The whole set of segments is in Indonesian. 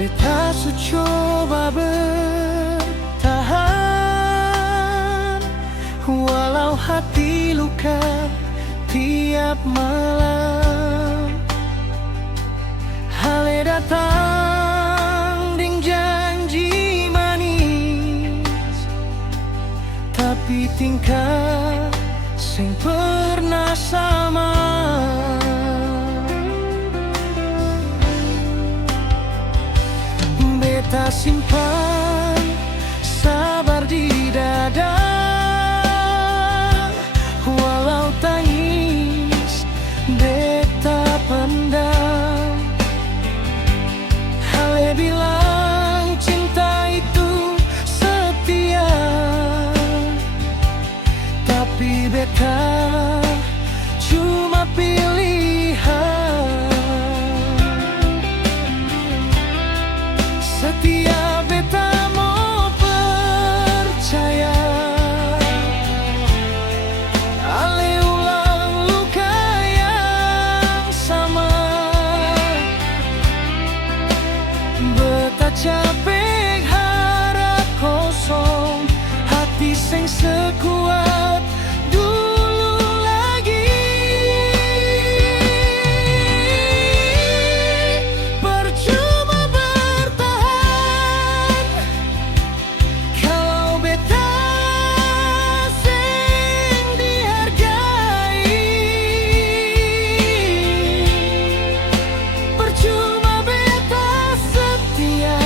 Beta su coba bertahan, walau hati luka tiap malam. Hale datang ding janji manis, tapi tingkah sing pernah sama. Beta simpan sabar di dada, walau tangis beta pendam. Hale bilang cinta itu setia, tapi beta cuma pilihan. Setiap beta mau percaya, ale ulang luka yang sama. Beta capek harap kosong, hati sing sekuat dulu lagi. Percuma bertahan kalau beta sing dihargai. Percuma beta setia,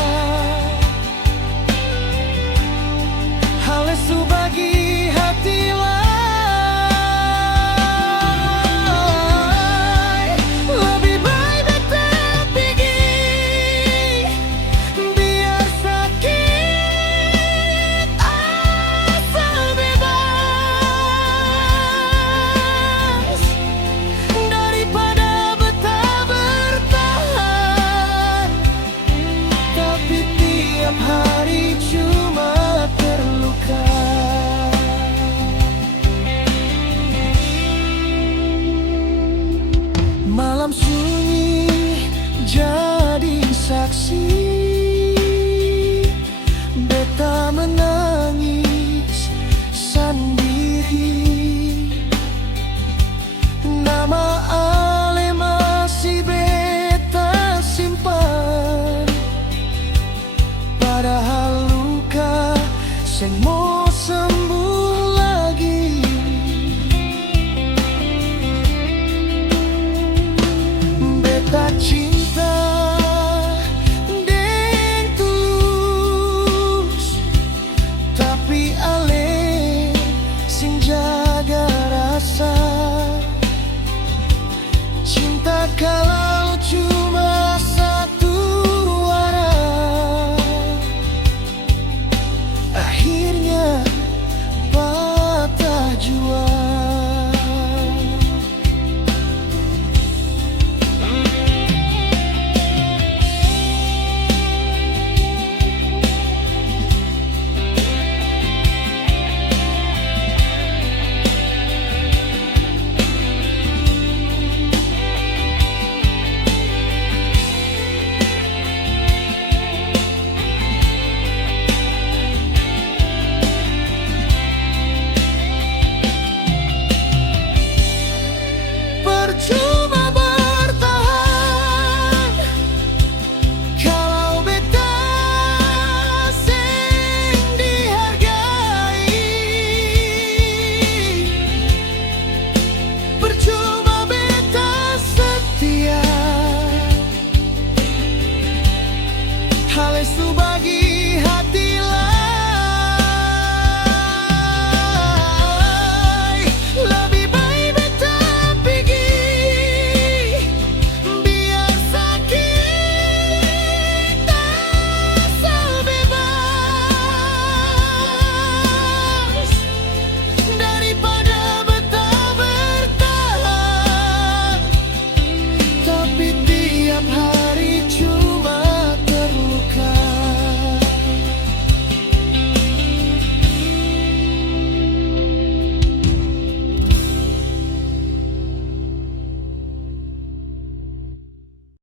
hale su bagi hati lai. Lebih baik beta pergi, biar sakit asal bebas, daripada beta bertahan, tapi tiap hari cuma terluka. Malam sunyi jadi saksi, beta menangis sendiri. Nama ale masih beta simpan, padahal luka sing mau sembuh lagi. Beta cinta deng tulus, tapi ale sing jaga rasa. Cinta kalau cuma satu arah, akhirnya patah jua. Percuma bertahan kalau beta sing dihargai. Percuma beta setia, hale su bagi